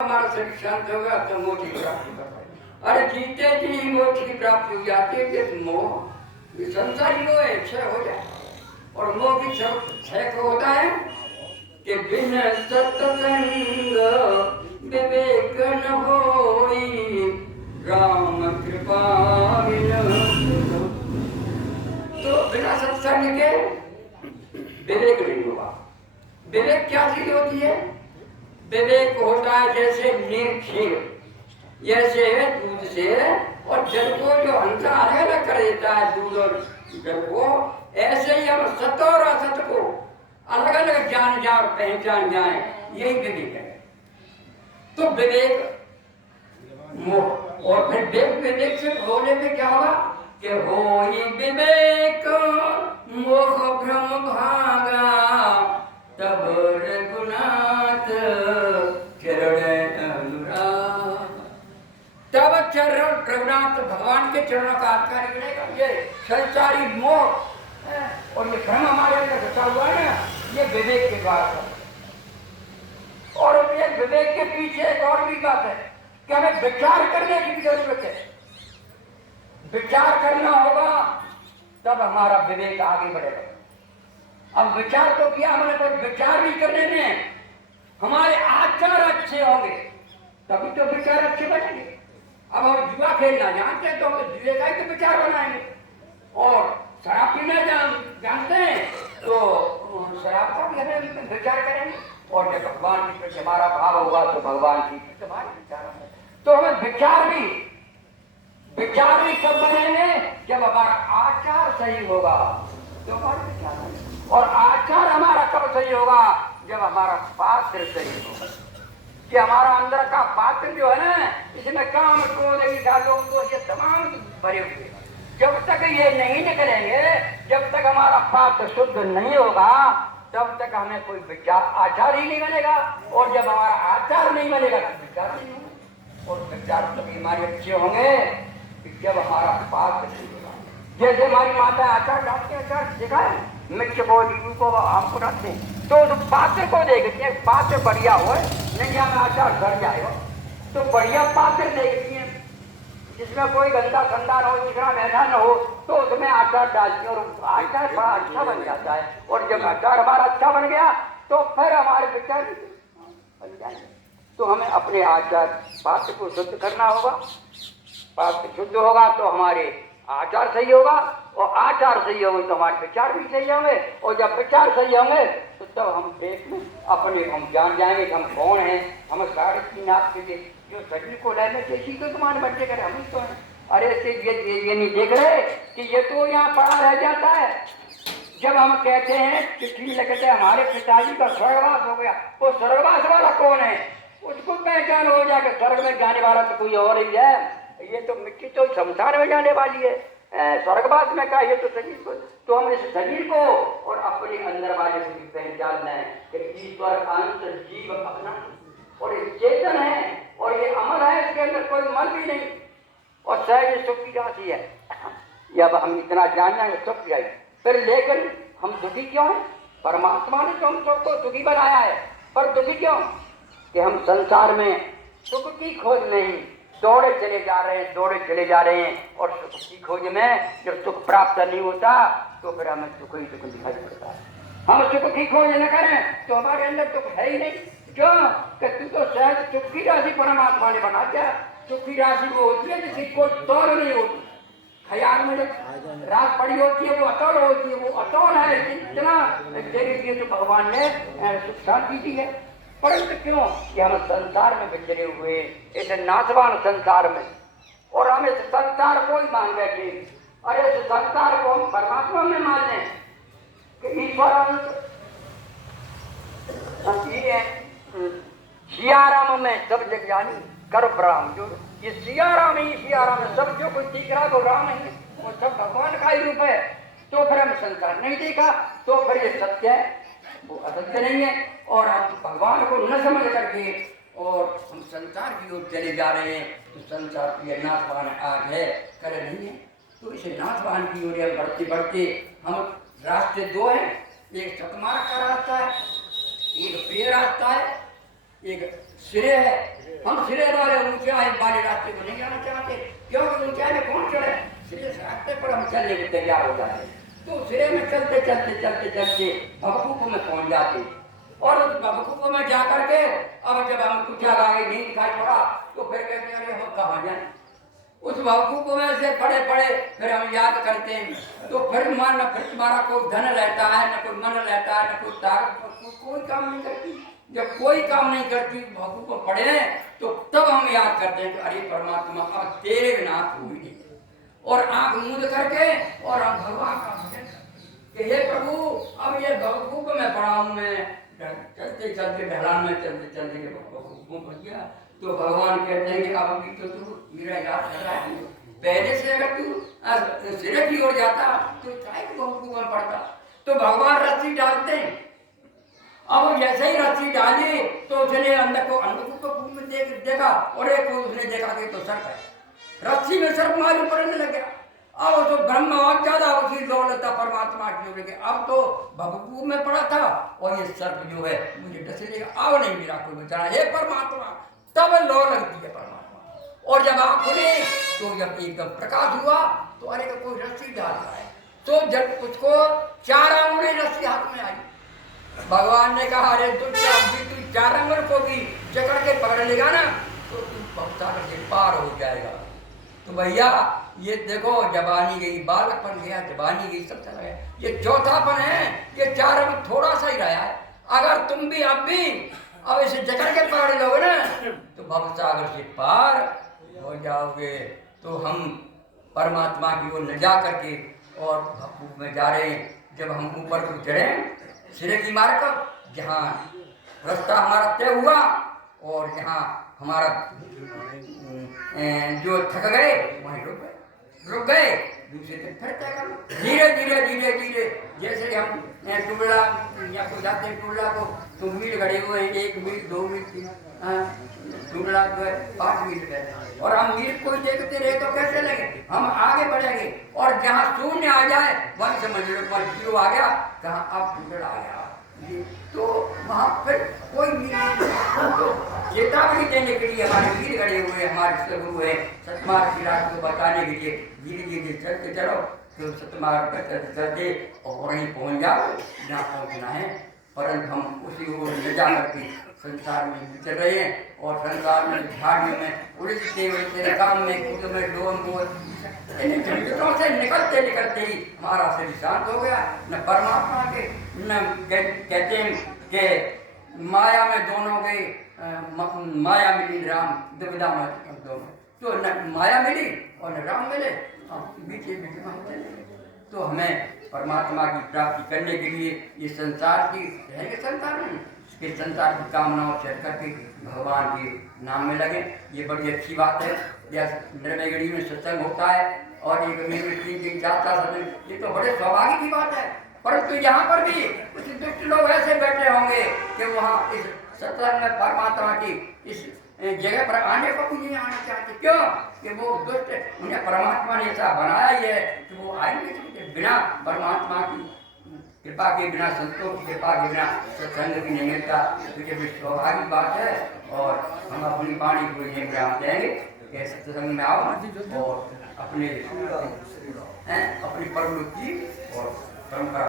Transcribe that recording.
हमारा शरीर शांत होगा तो मोक्ष की प्राप्ति कर पाएंगे। अरे जीते जी मोक्ष की प्राप्ति हो जाती है कि मोह संसारी मोह है क्षय हो जाए। और मोह की क्षय को होता है कि बिन सत्संग विवेक न होई राम कृपा बिन। तो बिना सत्संग के विवेक नहीं होगा। विवेक क्या चीज होती है? विवेक होता है जैसे नीर खीर, जैसे दूध से और जल को जो हंसा अलग कर देता है दूध और जल को, ऐसे ही हम सत्य और असत्य को अलग अलग जान जाए पहचान जाए, यही विवेक है। तो विवेक मोह और फिर विवेक से होने में क्या होगा कि हो ही विवेक मोह भ्रम भागा तब रघुनाथ चरण अनुराग। तब चरण रघुनाथ भगवान के चरणों का आकार निकलेगा। ये संसारी मोह और ये भ्रम हमारे अंदर घटा हुआ है ना, ये विवेक के द्वारा। और ये विवेक के पीछे एक और भी बात है कि हमें विचार करने की जरूरत है। विचार करना होगा तब हमारा विवेक आगे बढ़ेगा। अब विचार तो किया हमने, पर विचार भी करने में हमारे आचार अच्छे होंगे तभी तो विचार अच्छे बनेंगे। अब हम जुआ खेलना जानते हैं तो हम जुए का ही तो विचार बनाएंगे, और शराब पीना जानते हैं तो शराब का भी हमें विचार करेंगे, और जब भगवान की प्रति हमारा भाव होगा तो भगवान की प्रति हमारे विचार होंगे। तो हमें विचार भी कब बनेंगे? जब हमारा आचार सही होगा तो हमारे विचार होंगे। और आचार हमारा कब सही होगा? जब हमारा पात्र सही होगा। कि हमारा अंदर का पात्र जो है ना, इसमें काम क्रोध लोग ये तमाम भरे हुए, जब तक ये नहीं निकलेंगे, जब तक हमारा पात्र शुद्ध नहीं होगा, तब तक हमें कोई विचार आचार ही नहीं बनेगा। और जब हमारा आचार नहीं बनेगा तो विचार नहीं होगा। और विचार तभी हमारे अच्छे होंगे जब हमारा पात्र नहीं होगा। जैसे हमारी माता आचार डालते हैं, आचार देखा है, मिर्च को नींबू को आम को डालते हैं तो पात्र को देखती है, पात्र बढ़िया हो, नहीं यहाँ में आचार घर जाएगा तो बढ़िया पात्र देखती है, जिसमें कोई गंदा संदा न हो, चिकना मैदा न हो, तो उसमें आचार डालती है और आचार बड़ा अच्छा बन जाता है। और जब आचार हमारा अच्छा बन गया तो फिर हमारे विचार बन जाएंगे। तो हमें अपने आचार पात्र को शुद्ध करना होगा। पात्र शुद्ध होगा तो हमारे आचार सही होगा, और आचार सही होंगे तो हमारे विचार भी सही होंगे, और जब विचार सही होंगे तो तब हम देश में अपने हम जान जाएंगे कि हम कौन हैं। हम 3.5 हाथ के जो शरीर को लेने से इसी को तुम्हारे बच्चे करे, हम ही तो हैं। अरे ये नहीं देख रहे कि ये तो यहाँ पड़ा रह जाता है। जब हम कहते हैं चिट्ठी लिखते हैं हमारे पिताजी का स्वर्गवास हो गया, वो स्वर्गवास वाला कौन है? उसको पहचान हो जाए स्वर्ग में जाने वाला तो कोई और ही है। ये तो मिट्टी तो शमशान में जाने वाली है, स्वर्गवास में का ये तो शरीर को। तो हम इस शरीर को और अपने अंदर वाले को पहचानना है कि ईश्वर अंत जीव अपना, और ये चेतन है और ये अमर है, इसके अंदर कोई मर भी नहीं, और सहज सुख की राशि है। जब हम इतना जान जाएंगे सुख जाए, फिर लेकिन हम दुखी क्यों हैं? परमात्मा ने तो हम सबको दुखी बनाया है, पर दुखी क्यों? कि हम संसार में सुख की खोज नहीं, दौड़े चले जा रहे हैं, और सुख की खोज में जब सुख प्राप्त नहीं होता तो फिर हमें सुख ही सुख दिखाई पड़ता है। हम सुख की खोज न करें तो हमारे अंदर सुख है ही नहीं। क्यों? कि तू तो शायद सुख की राशि परमात्मा ने बना दिया। सुख की राशि वो होती है जिसकी कोई तौल नहीं होती। ख्याल में जब रात पड़ी होती है वो अतौल होती है, वो अतौल है। इतना तेरे लिए तो भगवान ने सुख शांति दी है। परंतु क्यों कि हम संसार में बिखरे हुए, इस नाशवान संसार में, और हम इस संसार को ही मान बैठे। अरे इस संसार को हम परमात्मा में मान लें कि ईश्वर सियाराम में सब जग जानी कर ब्राह्म। जो ये सियाराम है, सब जो कुछ दिख रहा वो राम है, वो सब भगवान का ही रूप है। तो फिर हम संसार नहीं देखा तो फिर ये सत्य है, वो असत्य नहीं है। और हम भगवान को न समझ करके और हम संसार की ओर चले जा रहे हैं, तो संसार की नाशवान आग है, कर नहीं है। तो इसे नाशवान की ओर बढ़ते बढ़ते हम रास्ते दो हैं, एक सतमार्ग का रास्ता है, एक प्रिय रास्ता है, एक श्रेय है। हम सिरे वाले ऊंचाई वाले रास्ते को नहीं जाना चाहते, क्योंकि ऊंचाई में कौन चढ़े, सिरे से रास्ते पर हम चलने को तैयार हो जाते। तो सिरे में चलते चलते चलते चलते भवकूप में पहुंच जाते, और उस भवकूप में जाकर के अब जब हम कुछ आगे नहीं दिखाई पड़ा तो फिर कहते हैं अरे हम कहाँ जाए। उस भवकूप में से पड़े पड़े फिर हम याद करते हैं, तो फिर मन फिर तुम्हारा कोई धन रहता है, न कोई मन रहता है, न कोई ताकत, कोई काम नहीं करती। जब कोई काम नहीं करती भवकूप में पड़े तो तब हम याद करते हैं कि अरे परमात्मा अब तेरे बिना कोई नहीं, और आंख मूंद करके और हम भगवान का भजन करते कि हे प्रभु अब ये भवकूप में पड़ा हूं मैं, चलते चलते ढलान में चलते चलते भवकूप में फंस गया। तो भगवान कहते हैं कि अब भी तो तू मेरा याद कर रहा है, पहले से अगर तू सिरे की ओर जाता तो चाहे भवकूप में पड़ता। तो भगवान रस्सी डालते हैं, अब जैसे ही रस्सी डाली तो उसने अंदर को फूल में देखा, और एक उसने देखा कि तो सर्प है, रस्सी में सर्प मालूम पड़ने लग गया। अब तो ब्रह्म और ज्यादा उसी दौलता परमात्मा की हो गई। अब तो भवकूप में पड़ा था और ये सर्प जो है मुझे डसे लेगा, अब नहीं मेरा कोई बचाना, हे परमात्मा। तब लो लगती है परमात्मा, और जब आँख खुली तो जब एकदम प्रकाश हुआ तो अरे का कोई रस्सी डाल रहा है, तो जब उसको 4 अंगुली रस्सी हाथ में आई। भगवान ने कहा अरे तू 4 अंगुल को भी जकड़ के पकड़ लेगा ना तो तू भवसागर से पार हो जाएगा। तो भैया ये देखो जवानी गई, बालकपन गया, जवानी गई, सब चला गया, ये चौथापन है, ये 4 अंग थोड़ा सा ही रहा है। अगर तुम भी अब भी अब इसे जकड़ के पकड़ लोगे ना तो भवसागर से पार हो जाओगे। तो हम परमात्मा की ओर न जा करके और भवकूप में जा रहे हैं। जब हम ऊपर को चढ़े सिरे की मार्ग पर, जहाँ रास्ता हमारा तय हुआ और जहाँ हमारा जो थक गए वहीं रुक गए, दूसरे दिन फिर तय कर लो, धीरे धीरे धीरे धीरे। जैसे हम टुकड़ा या कोई जाते हैं टुकड़ा को तो मील गड़े हुए हैं, 1 मील 2 मील 3, टुकड़ा जो है 5 मील गए, और हम मील को देखते रहे तो कैसे लगे, हम आगे बढ़ेंगे। और जहाँ शून्य आ जाए वहीं समझ लो 0 आ गया, कहाँ अब टुकड़ा आ गया, तो वहाँ फिर कोई तो चेतावनी देने के लिए हमारे वीर गड़े हुए, हमारे गुरु है सतमार्ग की रात को बताने के लिए धीरे धीरे चलते चलो, तो सतमार्ग पर चलते चलते और वहीं पहुँच जाओ जहाँ पहुँचना है। परंतु हम उसी ओर ले जा करके संसार में चल रहे हैं, और संसार में झाड़ियों में उड़ते काम में कूद में डोम से निकलते निकलते ही हमारा शरीर शांत हो गया। न परमात्मा के न कहते हैं कि माया में दोनों गए, माया मिली राम दुविधा में दोनों, तो न माया मिली और न राम मिले, बीच तो हमें परमात्मा की प्राप्ति करने के लिए ये संसार की रहेंगे, संसार में इसके संसार की कामनाओं से करके भगवान के नाम में लगे। ये बड़ी अच्छी बात है। जैसे निर्मयगढ़ी में सत्संग होता है और एक महीने में 3 4 सत्संग, ये तो बड़े सौभाग्य की बात है। परंतु यहाँ पर भी कुछ दुष्ट लोग ऐसे बैठे होंगे कि वहाँ इस सत्संग में परमात्मा की इस जगह पर आने को भी नहीं आना चाहते। क्यों? कि वो दुष्ट, उन्हें परमात्मा ने ऐसा बनाया ही है कि वो आएंगे बिना परमात्मा की कृपा के बिना, संतों की कृपा के बिना सत्संग भी नहीं मिलता। तो ये भी सौभाग्य बात है, और हम अपनी वाणी को ये विराम देंगे कि सत्संग में आओ और अपनी परम की और परंपरा